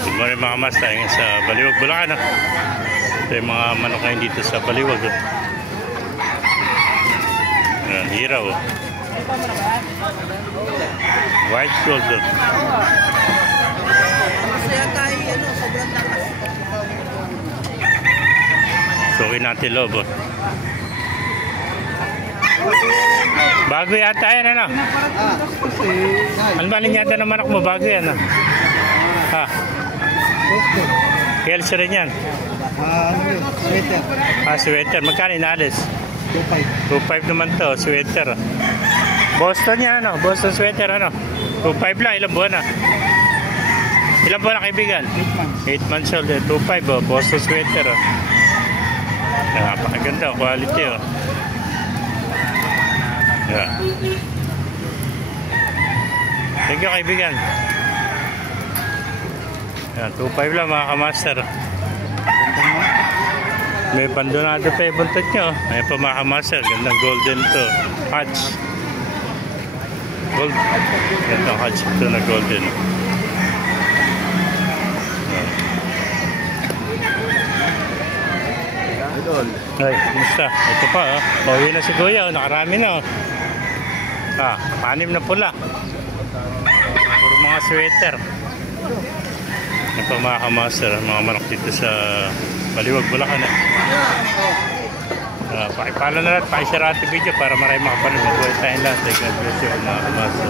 Good morning mga master, ngayon sa Baliwag, Bulacan. Ito yung mga manok ngayon dito sa Baliwag. Ayan, hiraw. White gold. Sukin natin loob. Bago yata yan, ano? Ano ba yata ng manok mo? Bago yan, ano? Ha? Kelso rin yan? Sweater. Sweater. Magkano inalis? 2.5. 2.5 naman to, sweater. Boston yan, ano? Boston sweater, ano? 2.5 lang, ilang buwan na? Ilang buwan na kaibigan? 8 months old, 2.5, oh. Boston sweater, oh. Napakaganda, quality, oh. Yeah. Thank you, kaibigan. Yan, 2.5 lang mga kamaster. May bandonado pa yung buntot nyo. Ayan pa mga kamaster. Gandang golden to. Hatch. Gold. Gandang hatch ito na golden. Ay, kumusta? Ito pa, oh. Pauwi na si Kuya, oh. Nakarami na, oh. Panim na pula. Puro mga sweater. Yan pa mga kamaster, mga manok dito sa Baliwag, Bulacan. Pakipala na lahat, pakishare ating video para marami makapanood. Mabuhay tayong lahat. God bless you mga kamaster.